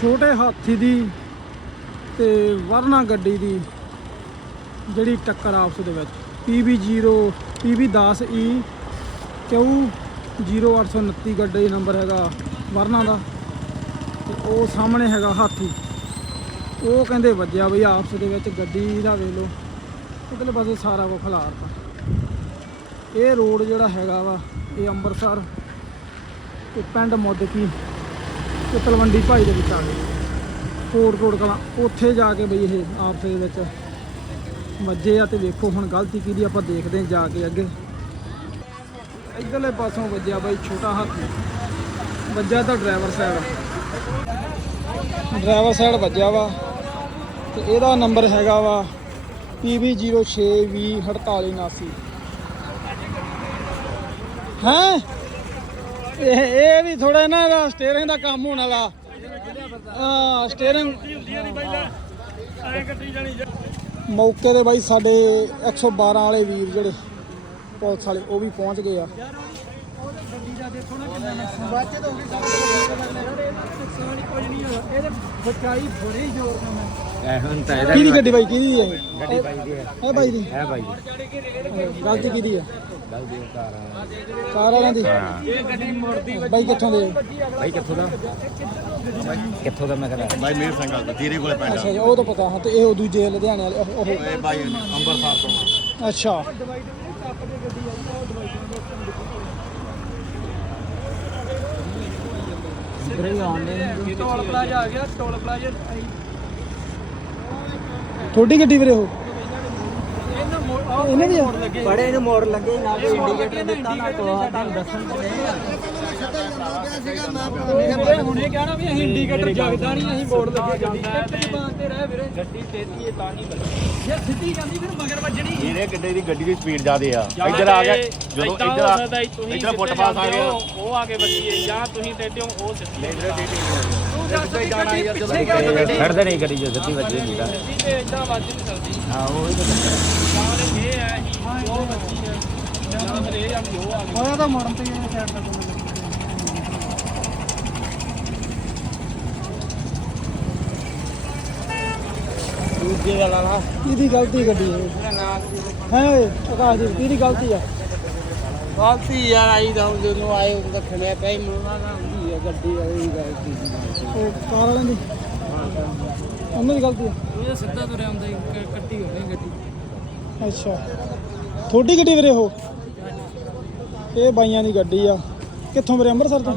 ਛੋਟੇ ਹਾਥੀ ਦੀ ਤੇ ਵਰਨਾ ਗੱਡੀ ਦੀ ਜਿਹੜੀ ਟੱਕਰ ਆਪਸ ਦੇ ਵਿੱਚ। PB0 PB10E ਕਿਉ 0829 ਗੱਡੀ ਨੰਬਰ ਹੈਗਾ ਵਰਨਾ ਦਾ। ਤੇ ਉਹ ਸਾਹਮਣੇ ਹੈਗਾ ਹਾਥੀ। ਉਹ ਕਹਿੰਦੇ ਵੱਜਿਆ ਬਈ ਆਪਸ ਦੇ ਵਿੱਚ ਗੱਡੀ ਦਾ ਵੇਖ ਲਓ। ਇਧਰਲੇ ਪਾਸੇ ਸਾਰਾ ਕੁਝ ਖਲਾਰਤਾ ਇਹ ਰੋਡ ਜਿਹੜਾ ਹੈਗਾ ਵਾ, ਇਹ ਅੰਮ੍ਰਿਤਸਰ ਤੇ ਪਿੰਡ ਮੁੱਦਕੀ। ਤੇ ਤਲਵੰਡੀ ਭਾਈ ਦੇ ਵਿੱਚ ਆ ਗਏ। ਕੋਟ ਕੋਟ ਕਲਾਂ। ਉੱਥੇ ਜਾ ਕੇ ਬਈ ਇਹ ਆਪਸ ਦੇ ਵਿੱਚ ਵੱਜੇ ਆ ਤੇ ਵੇਖੋ ਹੁਣ ਗਲਤੀ ਕਿਹਦੀ ਆਪਾਂ ਦੇਖਦੇ ਹਾਂ ਜਾ ਕੇ ਅੱਗੇ। ਇਧਰਲੇ ਪਾਸੋਂ ਵੱਜਿਆ ਬਾਈ ਛੋਟਾ ਹੱਥ। ਵੱਜਿਆ ਤਾਂ ਡਰਾਈਵਰ ਸਾਈਡ ਡਰਾਈਵਰ ਸਾਈਡ ਵੱਜਿਆ ਵਾ। ਤੇ ਇਹਦਾ ਨੰਬਰ ਹੈਗਾ ਵਾ PB06204879 ਹੈ? ਇਹ ਇਹ ਵੀ ਥੋੜਾ ਨਾ ਦਾ ਸਟੀਅਰਿੰਗ ਦਾ ਕੰਮ ਹੋਣ ਵਾਲਾ। ਹਾਂ ਸਟੀਅਰਿੰਗ ਮੌਕੇ ਤੇ ਬਾਈ ਸਾਡੇ 112 ਵਾਲੇ ਵੀਰ ਜਿਹੜੇ ਪੁਲਿਸ ਵਾਲੇ, ਉਹ ਵੀ ਪਹੁੰਚ ਗਏ ਆ। ਬਚਾਈ ਬੜੀ ਜ਼ੋਰ ਨਾਲ ਹੁਣ ਤਾਂ ਇਹਦਾ ਕਿਹਦੀ ਗੱਡੀ ਬਾਈ ਕਿਹਦੀ ਹੈ ਇਹ? ਗੱਡੀ ਬਾਈ ਦੀ ਹੈ। ਇਹ ਬਾਈ ਦੀ? ਹੈ ਬਾਈ ਗਲਤੀ ਕਿਹਦੀ ਹੈ ਗੱਲ ਦੀ ਕਾਰ ਕਾਰ ਵਾਲਿਆਂ ਦੀ? ਹਾਂ। ਬਾਈ ਕਿੱਥੋਂ ਦੇ ਬਾਈ ਕਿੱਥੋਂ ਦਾ? ਕਿੱਥੋਂ ਦਾ ਮੈਂ ਕਹਿੰਦਾ। ਬਾਈ ਮੇਰ ਸਿੰਘ ਗੱਲ ਜੀਰੇ ਕੋਲੇ ਪਿੰਡ ਅੱਛਾ ਜੀ, ਉਹ ਤਾਂ ਪਤਾ ਹਾਂ ਤੇ ਇਹ ਉਹ ਦੂਜੇ ਲੁਧਿਆਣੇ ਵਾਲੇ ਉਹ- ਉਹ ਇਹ ਬਾਈ ਅੰਬਰਸਰ ਤੋਂ ਅੱਛਾ। ਟੋਲ ਪਲਾਜ਼ਾ ਆ ਗਿਆ ਟੋਲ ਪਲਾਜ਼ਾ ਤੁਹਾਡੀ ਗੱਡੀ ਵੀਰੇ ਉਹ? ਇਹਨਾਂ ਮੋੜ ਇਹਨੇ ਦੀ ਆ? ਬੜੇ ਨੂੰ ਮੋੜ ਲੱਗੇ ਨਾ ਕੋਈ ਇੰਡੀਕੇਟਰ ਦਿੱਤਾ ਨਾ ਕੋਈ ਤੁਹਾਨੂੰ ਦੱਸਣ ਤੇ ਹੁਣੇ ਕਹਿਣਾ ਵੀ ਅਸੀਂ ਇੰਡੀਕੇਟਰ ਜਗਦਾ ਨਹੀਂ ਅਸੀਂ ਬੋਰਡ ਲੱਗੇ ਗੱਡੀ ਇੱਕ ਜ਼ਬਾਨ ਤੇ ਰਹਿ ਵੀਰੇ ਗੱਡੀ ਤੇਜ਼ੀ ਹੈ ਤਾਂ ਨਹੀਂ ਬਣੀ ਜੇ ਸਿੱਧੀ ਜਾਂਦੀ ਫਿਰ ਮਗਰ ਵੱਜਣੀ ਜੀਰੇ ਕਿੱਡੇ ਦੀ ਗੱਡੀ ਦੀ ਸਪੀਡ ਜ਼ਿਆਦੇ ਆ। ਇੱਧਰ ਆ ਗਿਆ ਜਦੋਂ ਇੱਧਰ ਆ ਇੱਧਰ ਫੁੱਟਪਾਥ ਆ ਗਿਆ। ਉਹ ਆ ਕੇ ਵੱਜੀ ਜਾਂ ਤੁਸੀਂ ਟੇਡੇ ਹੋ ਉਹ ਸਿੱਧੀ ਖੜਦੇ ਨਹੀਂ ਗੱਡੀ ਜੋ ਸਿੱਧੀ ਵੱਜੀ ਨਹੀਂ ਤਾਂ ਹਾਂ। ਉਹ ਹੀ ਤਾਂ ਜਾਂ ਤਾਂ ਮਰਨ ਤੇ ਸਾਈਡ ਤੱਕ ਦੂਜੇ ਵਾਲਾ ਨਾ ਕਿਹਦੀ ਗਲਤੀ ਗੱਡੀ ਹੈ ਓਏ, ਆਕਾਸ਼ ਦੀ ਕਿਹਦੀ ਗਲਤੀ ਆ। ਗਲਤੀ ਯਾਰ, ਆਈ ਦਾ ਜਦੋਂ ਆਏ ਉਹ ਦੱਖਣੇ ਪਈ ਮੁੰਨਾ ਨਾ ਹੁੰਦੀ ਹੈ ਗੱਡੀ ਵਾਲੀ, ਗਲਤੀ ਉਹ ਕਾਰ ਵਾਲਿਆਂ ਦੀ। ਉਹਨਾਂ ਦੀ ਗਲਤੀ ਆ? ਉਹ ਸਿੱਧਾ ਤੁਰਿਆ ਹੁੰਦਾ ਕੱਟੀ ਹੋਣੀ ਗੱਡੀ। ਅੱਛਾ। ਤੁਹਾਡੀ ਗੱਡੀ ਵੀਰੇ ਉਹ? ਇਹ ਬਾਈਆਂ ਦੀ ਗੱਡੀ ਆ। ਕਿੱਥੋਂ ਵੀਰੇ? ਅੰਮ੍ਰਿਤਸਰ ਤੋਂ?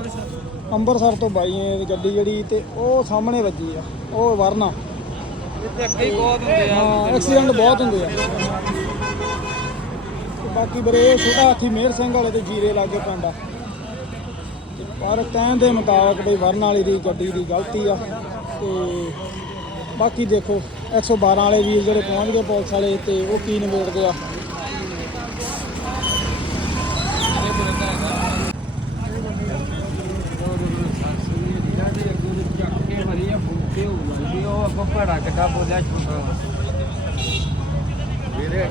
ਅੰਮ੍ਰਿਤਸਰ। ਤੋਂ ਬਾਈਆਂ ਦੀ ਗੱਡੀ ਜਿਹੜੀ ਤੇ ਉਹ ਸਾਹਮਣੇ ਵੱਜੀ ਆ। ਉਹ ਵਰਨਾ। ਇੱਥੇ ਅੱਗੇ ਬਹੁਤ ਹੁੰਦੇ ਹਾਂ ਐਕਸੀਡੈਂਟ ਬਹੁਤ ਹੁੰਦੇ ਆ। ਤੇ ਬਾਕੀ ਵੀਰੇ ਇਹ ਛੋਟਾ ਹਾਥੀ ਮੇਰ ਸਿੰਘ ਵਾਲੇ ਤੇ ਜੀਰੇ ਲਾਗੇ ਪੈਂਦਾ ਤੇ ਪਰ ਕਹਿਣ ਦੇ ਮੁਤਾਬਕ ਬਈ ਵਰਨ ਵਾਲੀ ਦੀ ਗੱਡੀ ਦੀ ਗਲਤੀ ਆ ਤੇ ਬਾਕੀ ਦੇਖੋ 112 ਵਾਲੇ ਵੀਰ ਜਿਹੜੇ ਪਹੁੰਚ ਗਏ ਪੁਲਿਸ ਵਾਲੇ ਤੇ ਉਹ ਕੀ ਨਿਬੇੜਦੇ ਆ। ਭੜਾ ਕਿੱਡਾ ਬੋਲਿਆ ਛੋਟਾ ਵੀਰੇ,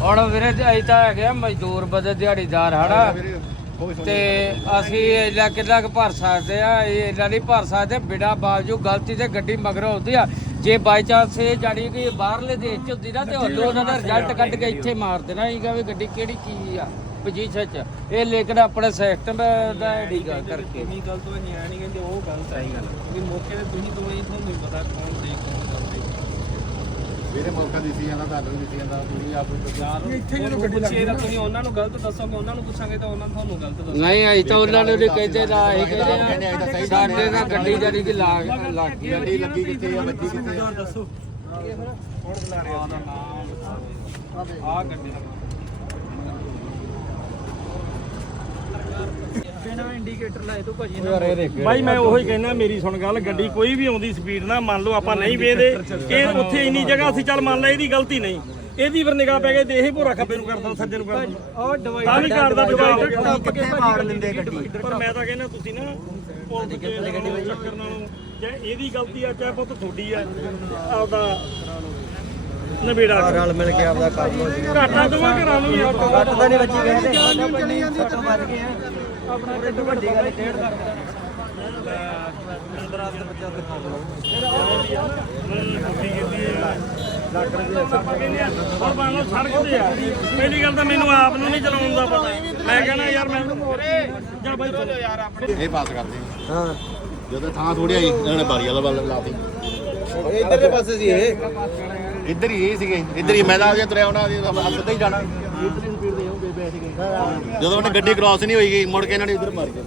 ਹੁਣ ਵੀਰੇ ਤੇ ਤਾਂ ਹੈਗੇ ਆ ਮਜ਼ਦੂਰ ਬਦਲ ਦਿਹਾੜੀਦਾਰ, ਹਨਾ? ਵੀਰੇ ਤੇ ਅਸੀਂ ਇਹਦਾ ਕਿੰਨਾ ਕੁ ਭਰ ਸਕਦੇ ਆ? ਇਹ ਇਹਨਾਂ ਨਹੀਂ ਭਰ ਸਕਦੇ, ਬਿਨਾਂ ਬਾਵਜੂਦ ਗਲਤੀ ਤੇ ਗੱਡੀ ਮਗਰੋਂ ਹੁੰਦੀ ਆ। ਜੇ ਬਾਈ ਚਾਂਸ ਇਹ ਜਾਣੀ ਕਿ ਬਾਹਰਲੇ ਦੇਸ਼ ਚ ਹੁੰਦੀ ਨਾ ਤੇ ਉਦੋਂ ਉਹਨਾਂ ਦਾ ਰਿਜ਼ਲਟ ਕੱਢ ਕੇ ਇੱਥੇ ਮਾਰ ਦੇਣਾ ਸੀਗਾ ਵੀ ਗੱਡੀ ਕਿਹੜੀ ਚੀਜ਼ ਆ ਪੋਜੀਸ਼ਨ ਚ। ਇਹ ਲੇਕਿਨ ਆਪਣੇ ਸਿਸਟਮ ਦਾ ਢੀਗਾ ਕਰਕੇ। ਕਿੰਨੀ ਗਲਤ ਹੋਈ ਨਹੀਂ ਕਹਿੰਦੇ ਉਹ ਗਲਤ ਹੈ ਗੱਲ ਕਿਉਂਕਿ ਮੌਕੇ ਤੇ ਤੁਸੀਂ ਦੋਵੇਂ ਹੀ ਤੁਹਾਨੂੰ ਪਤਾ ਕੌਣ ਸਹੀ ਵੀਰੇ ਮੁਲਕਾਂ ਦੀ ਸੀ ਜਾਂਦਾ ਤੁਹਾਨੂੰ ਵੀ ਸੀ ਜਾਂਦਾ ਤੁਸੀਂ ਆਪ ਯਾਰ ਇੱਥੇ ਜਦੋਂ ਗੱਡੀ ਲੱਗੀ ਤੁਸੀਂ ਉਹਨਾਂ ਨੂੰ ਗਲਤ ਦੱਸੋਗੇ ਉਹਨਾਂ ਨੂੰ ਪੁੱਛਾਂਗੇ ਤਾਂ ਉਹਨਾਂ ਤੁਹਾਨੂੰ ਗਲਤ ਦੱਸੋ ਨਹੀਂ ਅਸੀਂ ਤਾਂ ਉਹਨਾਂ ਨੂੰ ਨਹੀਂ ਕਹਿੰਦੇ ਨਾ ਇਹ ਕਹਿੰਦੇ ਸਾਡੇ ਨਾਲ ਗੱਡੀ ਜਾਨੀ ਕਿ ਲਾਗ ਲੱਗ ਗੱਡੀ ਲੱਗੀ ਕਿੱਥੇ ਆ ਵੱਜੀ ਕਿੱਥੇ ਆ? ਦੱਸੋ। ਆ ਗੱਡੀ ਦਾ ਬਿਨਾ ਇੰਡੀਕੇਟਰ ਲਾਏ ਤੋਂ ਭਾਜੀ ਬਾਈ ਮੈਂ ਉਹੀ ਕਹਿੰਦਾ ਮੇਰੀ ਸੁਣ ਗੱਲ ਗੱਡੀ ਕੋਈ ਵੀ ਆਉਂਦੀ ਸਪੀਡ ਨਾਲ ਮੰਨ ਲਓ ਆਪਾਂ ਨਹੀਂ ਵੇਂਦੇ ਇਹ ਉੱਥੇ ਇੰਨੀ ਜਗ੍ਹਾ ਅਸੀਂ ਚੱਲ ਮੰਨ ਲੈ ਇਹਦੀ ਗਲਤੀ ਨਹੀਂ। ਇਹਦੀ ਫਿਰ ਨਿਗਾਹ ਪੈ ਗਈ ਤੇ ਇਹ ਭੋਰਾ ਖੱਬੇ ਨੂੰ ਕਰਦਾ ਸੱਜੇ ਨੂੰ ਕਰਦਾ। ਉਹ ਡਿਵਾਈਡ ਤਾਂ ਵੀ ਕਰਦਾ ਜਵਾਬ ਟੱਪ ਕੇ ਮਾਰ ਲੈਂਦੇ ਗੱਡੀ? ਪਰ ਮੈਂ ਤਾਂ ਕਹਿੰਦਾ ਤੁਸੀਂ ਨਾ ਪੁਲਿਸ ਦੇ ਚੱਕਰ ਨਾਲੋਂ ਜੇ ਇਹਦੀ ਗਲਤੀ ਆ ਚਾਹੇ ਪੁੱਤ ਤੁਹਾਡੀ ਆ ਆਪਦਾ ਨਵੇੜਾ ਰਲ ਮਿਲ ਕੇ ਆਪਦਾ ਕੰਮ ਹੋ ਜੀ ਘਾਟਾ ਦੋਵਾਂ ਘਰਾਂ ਨੂੰ ਆ ਘੱਟ ਤਾਂ ਨਹੀਂ ਵੱਜੀ ਗਏ ਨੇ ਚਲੀ ਜਾਂਦੀ ਤੇ ਵੱਜ ਗਏ ਆਪਣਾ ਕਿੱਡੀ ਵੱਡੀ ਗੱਲ ਡੇਢ ਲੱਖ ਦਾ ਹੋਰ ਮੰਨ ਲਓ ਸੜਕ ਤੇ ਆ ਪਹਿਲੀ ਗੱਲ ਤਾਂ ਮੈਨੂੰ ਆਪ ਨੂੰ ਨਹੀਂ ਚਲਾਉਣ ਦਾ ਪਤਾ। ਮੈਂ ਕਹਿੰਦਾ ਯਾਰ ਮੈਂ ਜਾ ਬਾਈ ਚਲੋ ਯਾਰ ਇਹ ਪਾਸ ਕਰਦੇ ਹਾਂ। ਜਦੋਂ ਥਾਂ ਥੋੜੀ ਆਈ ਇਹਨਾਂ ਨੇ ਬਾਰੀ ਵਾਲਾ ਵੱਲ ਲਾਤੀ ਇਧਰਲੇ ਪਾਸੇ ਸੀ ਇਹ। ਇੱਧਰ ਹੀ ਇਹ ਸੀਗੇ। ਇੱਧਰ ਹੀ ਮੈਂ ਤਾਂ ਆਪਦੇ ਤੁਰਿਆ ਉਹਨਾਂ ਦੀ ਸਿੱਧਾ ਹੀ ਜਾਣਾ। ਜਦੋਂ ਉਹਨੇ ਗੱਡੀ ਕ੍ਰਾਸ ਨਹੀਂ ਹੋਈ ਗਈ ਮੁੜ ਕੇ ਇਹਨਾਂ ਨੇ ਇੱਧਰ ਮਾਰ ਕੇ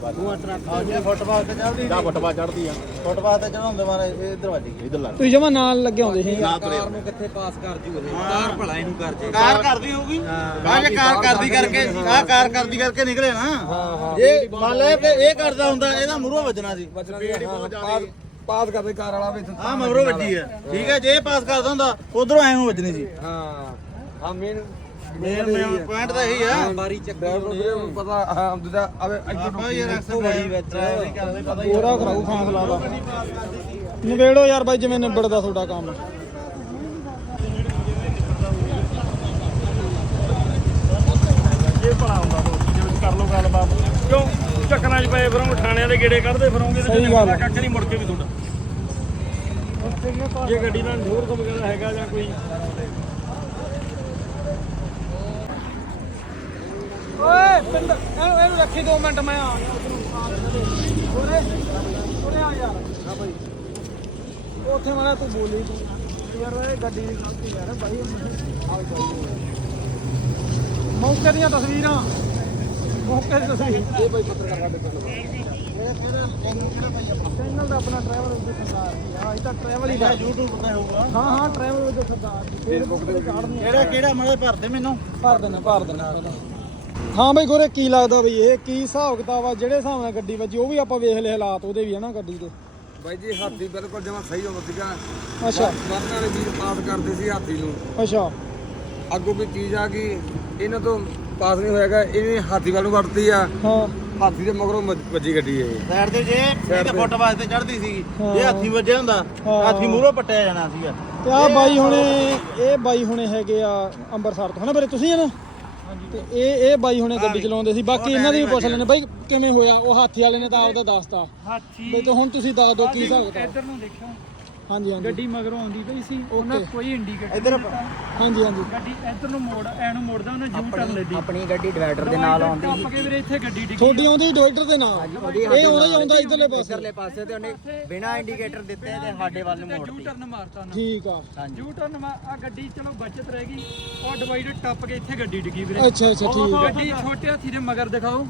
ਆ ਜੇ ਫੁੱਟਪਾਥ ਤੇ ਚੱਲਦੀ ਜਾਂ ਫੁੱਟਪਾਥ ਚੜਦੀ ਆ। ਫੁੱਟਪਾਥ ਤੇ ਚੜਾਉਂਦੇ ਮਾਰੇ ਇਹ ਇਧਰ ਵੱਜ ਗਈ। ਇੱਧਰ ਲੱਗ ਤੁਸੀਂ ਜਮਾ ਨਾਲ ਲੱਗੇ ਆਉਂਦੇ ਸੀ। ਨਾ ਤੁਰਿਆ ਨੂੰ ਕਿੱਥੇ ਪਾਸ ਕਰ ਜੂ ਇਹ ਕਾਰ ਭਲਾ ਇਹਨੂੰ ਕਰ ਜੇ। ਕਾਰ ਕਰਦੀ ਹੋਊਗੀ? ਕਾਰ ਜੇ ਕਾਰ ਕਰਦੀ ਕਰਕੇ ਕਾਰ ਕਾਰ ਕਰਦੀ ਕਰਕੇ ਨਿਕਲੇ ਨਾ। ਜੇ ਮੰਨ ਲੈ ਕਿ ਇਹ ਕਰਦਾ ਹੁੰਦਾ ਇਹਦਾ ਮੂਹਰੋਂ ਵੱਜਣਾ ਸੀ। ਪਾਸ ਕਰਦੇ ਕਾਰ ਵਾਲਾ ਵੀ ਆ ਮਗਰੋਂ ਵੱਜੀ ਹੈ। ਠੀਕ ਹੈ ਜੇ ਪਾਸ ਕਰਦਾ ਹੁੰਦਾ ਉਧਰੋਂ ਐਂ ਵੱਜਣੀ ਸੀ। ਹਾਂ। ਆ ਮੇਨ ਮੇਨ ਮੇਨ ਪੁਆਇੰਟ ਤਾਂ ਇਹੀ ਆ। ਬਾਰੀ ਚੱਕਰ ਨੂੰ ਪਤਾ ਹਾਂ ਦੂਜਾ ਅਵੇ ਆਪਾਂ ਯਾਰ ਅਕਸਰ ਬੜੀ ਵਿੱਚ ਪੂਰਾ ਕਰਾਉ ਫੈਸਲਾ ਦਾ ਨਿਬੇੜੋ ਯਾਰ ਬਾਈ ਜਿਵੇਂ ਨਿਬੜਦਾ ਤੁਹਾਡਾ ਕੰਮ। ਇਹ ਭਲਾ ਹੁੰਦਾ ਦੋਸਤ ਜੇ ਕਰ ਲੋ ਗੱਲਬਾਤ। ਕਿਉਂ? ਚੱਕਰਾਂ 'ਚ ਪਏ ਫਿਰੋਂ ਥਾਣਿਆਂ ਦੇ ਗੇੜੇ ਕੱਢਦੇ ਫਿਰੋਂਗੇ ਤੇ ਕੱਖ ਨਹੀਂ ਮੁੜ ਕੇ ਵੀ ਤੁਹਾਡਾ। ਜੇ ਗੱਡੀ ਨਾਲ ਜ਼ੋਰ ਤੋਂ ਵਗੈਰਾ ਹੈਗਾ ਜਾਂ ਕੋਈ ਓਏ ਪਿੰਡ ਇਹਨੂੰ ਇਹਨੂੰ ਰੱਖੀ 2 ਮਿੰਟ ਮੈਂ ਆ ਉਰੇ ਉਰੇ ਆ ਯਾਰ। ਹਾਂ ਬਾਈ ਉੱਥੇ ਮਾਰਾ ਤੂੰ ਬੋਲੀ ਤੂੰ। ਯਾਰ ਇਹ ਗੱਡੀ ਦੀ ਗਲਤੀ ਯਾਰ ਬਾਈ ਆ ਮੌਕੇ ਦੀਆਂ ਤਸਵੀਰਾਂ। ਮੌਕੇ ਦੀ ਤਸਵੀਰ। ਇਹ ਬਾਈ ਪੱਤਰਕਾਰ ਸਾਡੇ ਕੋਲ ਚੈਨਲ ਦਾ ਆਪਣਾ ਟਰੈਵਲ ਵਿੱਚ ਸਰਦਾਰ ਜੀ। ਹਾਂ ਇਹ ਤਾਂ ਟਰੈਵਲ ਹੀ ਦਾ YouTube ਤੇ ਹੋਊਗਾ। ਹਾਂ ਹਾਂ ਟਰੈਵਲ ਵਿੱਚ ਸਰਦਾਰ ਜੀ। ਫੇਸਬੁੱਕ ਤੇ ਕਿਹੜਾ ਕਿਹੜਾ ਮੜੇ ਭਰਦੇ ਮੈਨੂੰ? ਭਰ ਦੇਣਾ ਭਰ ਦੇਣਾ। ਹਾਂ ਬਈ ਗੋਰੇ ਕੀ ਲੱਗਦਾ ਬਈ ਇਹ? ਕੀ ਹਿਸਾਬ ਕਿਤਾਬ ਆ? ਜਿਹੜੇ ਹਿਸਾਬ ਨਾਲ ਗੱਡੀ ਵੱਜੀ ਉਹ ਵੀ ਆਪਾਂ ਵੇਖ ਲਏ ਹਾਲਾਤ ਉਹਦੇ ਵੀ ਹੈ ਨਾ ਗੱਡੀ ਦੇ। ਬਾਈ ਜੀ ਹਾਥੀ ਬਿਲਕੁਲ ਜਮਾ ਸਹੀ ਹੋ ਸੀਗਾ ਅੱਛਾ। ਵਰਨ ਵਾਲੇ ਵੀਰ ਪਾਸ ਕਰਦੇ ਸੀ ਹਾਥੀ ਨੂੰ। ਅੱਛਾ। ਅੱਗੋਂ ਕੋਈ ਚੀਜ਼ ਆ ਗਈ ਇਹਨਾਂ ਤੋਂ ਪਾਸ ਨਹੀਂ ਹੋਏਗਾ ਇਹਨੇ ਹਾਥੀ ਵੱਲ ਨੂੰ ਵੜਤੀ ਆ। ਹਾਂ। ਹਾਥੀ ਦੇ ਮਗਰੋਂ ਵੱਜ- ਗੱਡੀ ਇਹ। ਸਾਈਡ ਤੇ ਜੇ ਇਹ ਤਾਂ। ਫੁੱਟਪਾਥ ਤੇ ਚੜਦੀ ਸੀ ਹਾਂ। ਜੇ ਹੱਥੀ ਵੱਜਿਆ ਹੁੰਦਾ। ਹਾਥੀ ਮੂਹਰੋਂ ਪੱਟਿਆ ਜਾਣਾ ਸੀਗਾ। ਤੇ ਆ ਬਾਈ ਹੁਣੇ ਇਹ ਬਾਈ ਹੁਣੇ ਹੈਗੇ ਆ ਅੰਮ੍ਰਿਤਸਰ ਤੋਂ। ਹਨਾ ਵੀਰੇ ਤੁਸੀਂ ਆ ਨਾ ਤੇ ਇਹ ਇਹ ਬਾਈ ਹੁਣੇ ਗੱਡੀ ਚਲਾਉਂਦੇ ਸੀ। ਬਾਕੀ ਇਹਨਾਂ ਦੀ ਵੀ ਪੁੱਛ ਲੈਣੇ ਬਾਈ ਕਿਵੇਂ ਹੋਇਆ? ਉਹ ਹਾਥੀ ਵਾਲੇ ਨੇ ਤਾਂ ਆਪਦਾ ਦੱਸਤਾ। ਹਾਥੀ ਬਈ ਤੇ ਹੁਣ ਤੁਸੀਂ ਦੱਸ ਦਿਓ ਕੀ ਹਿਸਾਬ ਕਿਤਾਬ? ਇੱਧਰ ਨੂੰ ਦੇਖਿਓ। ਹਾਂਜੀ ਹਾਂਜੀ। ਗੱਡੀ ਮਗਰੋਂ ਆਉਂਦੀ ਪਈ ਸੀ ਉਹਨਾਂ Okay. ਕੋਈ ਇੰਡੀਕੇਟਰ ਇਧਰ ਹਾਂਜੀ ਹਾਂਜੀ। ਗੱਡੀ ਇੱਧਰ ਨੂੰ ਮੋੜ ਐ ਨੂੰ ਮੋੜਦਾ ਉਹਨੇ ਜੂ ਟਰਨ ਲੈਦੀ। ਆਪਣੀ ਗੱਡੀ ਡਿਵਾਈਡਰ ਦੇ ਨਾਲ ਆਉਂਦੀ। ਟੱਪ ਕੇ ਵੀਰੇ ਇੱਥੇ ਗੱਡੀ ਡਿੱਗੀ ਤੁਹਾਡੀ ਆਉਂਦੀ ਡਿਵਾਈਡਰ ਦੇ ਨਾਲ? ਇਹ ਆਉਂਦਾ ਹੀ ਆਉਂਦਾ ਇਧਰਲੇ ਪਾਸੇ। ਇਧਰਲੇ ਪਾਸੇ ਤੇ ਉਹਨੇ ਬਿਨਾ ਇੰਡੀਕੇਟਰ ਦਿੱਤੇ ਤੇ ਸਾਡੇ ਵੱਲ ਨੂੰ ਜੂ ਮੋੜਤੀ। ਟਰਨ ਮਾਰਤਾ ਉਹਨੇ ਠੀਕ ਆ। ਜੂ ਟਰਨ ਆ ਗੱਡੀ ਚਲੋ ਬਚਤ ਰਹਿ ਗਈ। ਉਹ ਡਿਵਾਈਡਰ ਟੱਪ ਕੇ ਇੱਥੇ ਗੱਡੀ ਡਿੱਗੀ ਵੀਰੇ। ਅੱਛਾ ਅੱਛਾ ਠੀਕ ਆ। ਗੱਡੀ ਛੋਟੇ ਹਾਥੀ ਦੇ ਮਗਰ ਦਿਖਾਓ।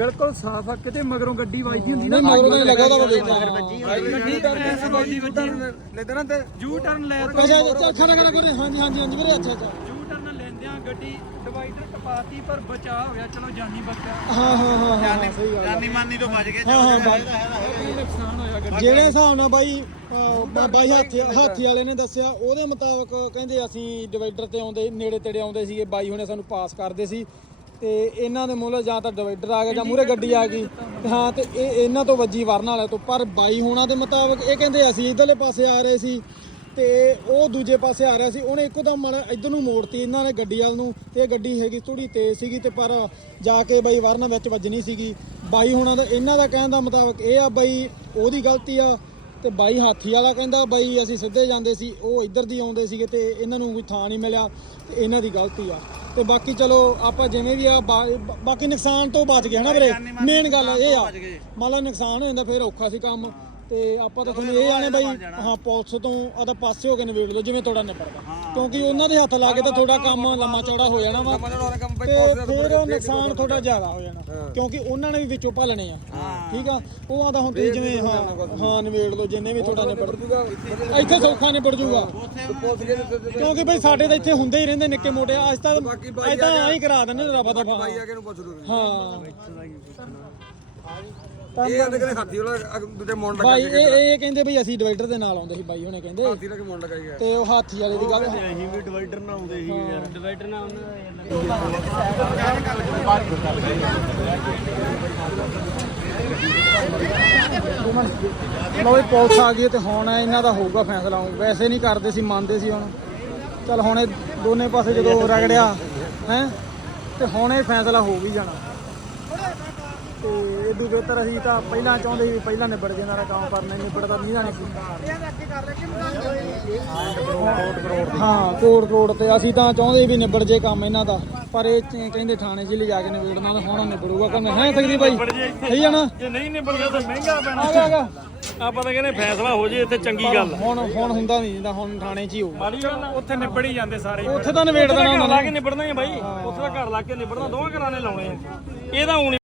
ਬਿਲਕੁਲ ਸਾਫ਼ ਆ ਕਿਤੇ ਮਗਰੋਂ ਗੱਡੀ ਵੱਜਦੀ ਹੁੰਦੀ ਨਹੀਂ ਮਗਰੋਂ ਨਹੀਂ ਲੱਗਾ ਤਾਂ ਦੇਖਣਾ ਗੱਡੀ ਐਸ ਵੱਜਦੀ ਵੱਜੀ ਲੈਦੇ ਨਾ ਤੇ ਜੂ ਟਰਨ ਲੈ ਤੋਂ ਅੱਛਾ ਅੱਛਾ ਖੜਾ ਖੜਾ ਕਰੇ ਹਾਂਜੀ ਹਾਂਜੀ ਹਾਂਜੀ ਵੀਰੇ ਅੱਛਾ ਅੱਛਾ। ਜੂ ਟਰਨ ਲੈਂਦਿਆਂ ਗੱਡੀ ਡਿਵਾਈਡਰ ਟਪਾਤੀ ਪਰ ਬਚਾ ਹੋ ਗਿਆ। ਚਲੋ ਜਾਨੀ ਬਚਿਆ ਹਾਂ ਹਾਂ ਹਾਂ ਆ। ਜਾਨੀ ਮਾਨੀ ਤੋਂ ਬਚ ਗਏ ਹਾਂ ਹਾਂ ਬਾਈ ਨੁਕਸਾਨ ਹੋਇਆ ਗੱਡੀ ਜਿਹੜੇ ਹਿਸਾਬ ਨਾਲ ਬਾਈ ਬਾਈ ਹਾਥੀ ਹਾਥੀ ਵਾਲੇ ਨੇ ਦੱਸਿਆ ਉਹਦੇ ਮੁਤਾਬਕ ਕਹਿੰਦੇ ਅਸੀਂ ਡਿਵਾਈਡਰ ਤੇ ਆਉਂਦੇ ਨੇੜੇ ਤੇੜੇ ਆਉਂਦੇ ਸੀਗੇ। ਬਾਈ ਹੁਣੇ ਸਾਨੂੰ ਪਾਸ ਕਰਦੇ ਸੀ। ਤੇ ਇਹਨਾਂ ਦੇ ਮੁੱਲ ਜਾਂ ਤਾਂ ਡਿਵਾਈਡਰ ਆ ਗਿਆ ਜਾਂ ਮੂਰੇ ਗੱਡੀ ਆ ਗਈ। ਹਾਂ, ਤੇ ਇਹ ਇਹਨਾਂ ਤੋਂ ਵੱਜੀ ਵਰਨ ਵਾਲੇ ਤੋਂ। ਪਰ ਬਾਈ ਹੋਣਾ ਦੇ ਮੁਤਾਬਕ ਇਹ ਕਹਿੰਦੇ ਅਸੀਂ ਇਧਰਲੇ ਪਾਸੇ ਆ ਰਹੇ ਸੀ ਤੇ ਉਹ ਦੂਜੇ ਪਾਸੇ ਆ ਰਿਹਾ ਸੀ। ਉਹਨੇ ਇੱਕੋ ਦਮ ਮਾੜਾ ਇੱਧਰ ਨੂੰ ਮੋੜਤੀ ਇਹਨਾਂ ਨੇ ਗੱਡੀ ਵੱਲ ਨੂੰ ਤੇ ਇਹ ਗੱਡੀ ਹੈਗੀ ਥੋੜੀ ਤੇਜ਼ ਸੀਗੀ ਤੇ ਪਰ ਜਾ ਕੇ ਬਾਈ ਵਰਨ ਵਿੱਚ ਵੱਜਣੀ ਸੀਗੀ। ਬਾਈ ਹੋਣਾ ਦਾ ਇਹਨਾਂ ਦਾ ਕਹਿਣ ਦਾ ਮੁਤਾਬਕ ਇਹ ਆ ਬਾਈ ਉਹਦੀ ਗਲਤੀ ਆ ਤੇ ਬਾਈ ਹਾਥੀ ਵਾਲਾ ਕਹਿੰਦਾ ਬਾਈ ਅਸੀਂ ਸਿੱਧੇ ਜਾਂਦੇ ਸੀ ਉਹ ਇੱਧਰ ਦੀ ਆਉਂਦੇ ਸੀਗੇ ਤੇ ਇਹਨਾਂ ਨੂੰ ਕੋਈ ਥਾਂ ਨਹੀਂ ਮਿਲਿਆ ਤੇ ਇਹਨਾਂ ਦੀ ਗਲਤੀ ਆ। ਤੇ ਬਾਕੀ ਚਲੋ ਆਪਾਂ ਜਿਵੇਂ ਵੀ ਆ ਬਾਕੀ ਨੁਕਸਾਨ ਤੋਂ ਬਚ ਗਏ ਹਨਾ ਵੀਰੇ। ਮੇਨ ਗੱਲ ਇਹ ਆ। ਮੰਨ ਲਾ ਨੁਕਸਾਨ ਹੋ ਜਾਂਦਾ ਫਿਰ ਔਖਾ ਸੀ ਕੰਮ। ਤੇ ਆਪਾਂ ਤਾਂ ਤੁਹਾਨੂੰ ਇਹ ਆਣੇ ਬਾਈ ਹਾਂ ਪੁਲਿਸ ਤੋਂ ਆਦਾ ਪਾਸੇ ਹੋ ਕੇ ਨਿਬੇੜ ਲਓ ਜਿਵੇਂ ਤੁਹਾਡਾ ਨਿਬੜਦਾ। ਕਿਉਂਕਿ ਉਹਨਾਂ ਦੇ ਹੱਥ ਲਾ ਕੇ ਤਾਂ ਤੁਹਾਡਾ ਕੰਮ ਲੰਮਾ ਚੌੜਾ ਹੋ ਜਾਣਾ ਵਾ। ਤੇ ਫਿਰ ਉਹ ਨੁਕਸਾਨ ਤੁਹਾਡਾ ਜ਼ਿਆਦਾ ਹੋ ਜਾਣਾ। ਕਿਉਂਕਿ ਉਹਨਾਂ ਨੇ ਵੀ ਵਿੱਚੋਂ ਭਾਲਣੇ ਆ। ਠੀਕ ਆ? ਉਹ ਆਦਾ ਹੁਣ ਤੁਸੀਂ ਜਿਵੇਂ ਹਾਂ ਹਾਂ ਨਿਬੇੜ ਲਓ ਜਿੰਨੇ ਵੀ ਤੁਹਾਡਾ ਨਿਬੜ ਇੱਥੇ ਸੌਖਾ ਨਿਬੜ ਜੂਗਾ। ਕਿਉਂਕਿ ਬਈ ਸਾਡੇ ਤਾਂ ਇੱਥੇ ਹੁੰਦੇ ਹੀ ਰਹਿੰਦੇ ਨਿੱਕੇ ਮੋਟੇ ਅੱਜ ਤਾਂ ਅੱਜ ਤਾਂ ਐਂ ਹੀ ਕਰਾ ਦਿੰਦੇ ਨੇ ਰੱਬ ਦਾ ਹਾਂ। ਇਹ ਆਂਦੇ ਕਿ ਹਾਥੀ ਵਾਲਾ ਅਗ- ਦੂਜੇ ਮੋੜ ਲਗਾ ਬਾਈ ਇਹ ਇਹ ਕਹਿੰਦੇ ਬਈ ਅਸੀਂ ਡਿਵਾਈਡਰ ਦੇ ਨਾਲ ਆਉਂਦੇ ਸੀ ਬਾਈ ਹੁਣੇ ਕਹਿੰਦੇ। ਹਾਥੀ ਲਾ ਕੇ ਮੋੜ ਲਗਾਈ ਗਿਆ ਤੇ ਉਹ ਹਾਥੀ ਵਾਲੇ ਦੀ ਗੱਲ ਅਸੀਂ ਵੀ ਡਿਵਾਈਡਰ ਨਾ ਆਉਂਦੇ ਸੀ ਯਾਰ। ਡਿਵਾਈਡਰ ਨਾ ਲੋ ਵੀ ਪੁਲਿਸ ਆ ਗਈ ਹੈ ਤੇ ਹੁਣ ਇਹਨਾਂ ਦਾ ਹੋਊਗਾ ਫੈਸਲਾ। ਹੁਣ ਵੈਸੇ ਨਹੀਂ ਕਰਦੇ ਸੀ ਮੰਨਦੇ ਸੀ ਹੁਣ। ਚਲ ਹੁਣ ਇਹ ਦੋਨੇ ਪਾਸੇ ਜਦੋਂ ਰਗੜਿਆ ਹੈ ਤੇ ਹੁਣ ਇਹ ਫੈਸਲਾ ਹੋ ਵੀ ਜਾਣਾ। ਤੇ ਇਦੋਂ ਬਿਹਤਰ ਅਸੀਂ ਤਾਂ ਪਹਿਲਾਂ ਚਾਹੁੰਦੇ ਸੀ ਵੀ ਪਹਿਲਾਂ ਨਿਬੜ ਜਾਂਦਾ ਦਾ ਕੰਮ ਪਰ ਨਹੀਂ ਨਿਬੜਦਾ ਨਹੀਂ ਦਾ ਨਹੀਂ ਹਾਂ ਕੋਟ ਕੋਟ ਤੇ ਅਸੀਂ ਤਾਂ ਚਾਹੁੰਦੇ ਵੀ ਨਿਬੜ ਜੇ ਕੰਮ ਇਹਨਾਂ ਦਾ ਪਰ ਇਹ ਕਹਿੰਦੇ ਥਾਣੇ 'ਚ ਲਿਜਾ ਕੇ ਨਿਬੜਨਾ ਤਾਂ ਹੁਣ ਨਿਬੜੂਗਾ ਕੰਮ ਹੈ ਸਕਦੀ ਬਾਈ ਸਹੀ ਆ ਨਾ? ਜੇ ਨਹੀਂ ਨਿਬੜਦਾ ਤਾਂ ਮਹਿੰਗਾ ਪੈਣਾ। ਆਪਾਂ ਤਾਂ ਕਹਿੰਦੇ ਫੈਸਲਾ ਹੋ ਜੇ ਇੱਥੇ ਚੰਗੀ ਗੱਲ ਹੁਣ ਹੁਣ ਹੁੰਦਾ ਨਹੀਂ ਜਿੱਦਾਂ ਹੁਣ ਥਾਣੇ 'ਚ ਹੀ ਹੋਊ ਉੱਥੇ ਨਿਬੜ ਹੀ ਜਾਂਦੇ ਸਾਰੇ ਉੱਥੇ ਤਾਂ ਨਿਬੇੜ ਦੇਣਾ ਘਰ ਹੁੰਦਾ ਲਾ ਨਾ ਕੇ ਨਿਬੜਨਾ ਹੀ ਬਾਈ। ਉੱਥੇ ਦਾ ਘਰ ਲਾ ਕੇ ਨਿਬੜਨਾ ਦੋਵਾਂ ਘਰਾਂ ਨੇ ਲਾਉਣੇ ਆ। ਇਹਦਾ ਨੀ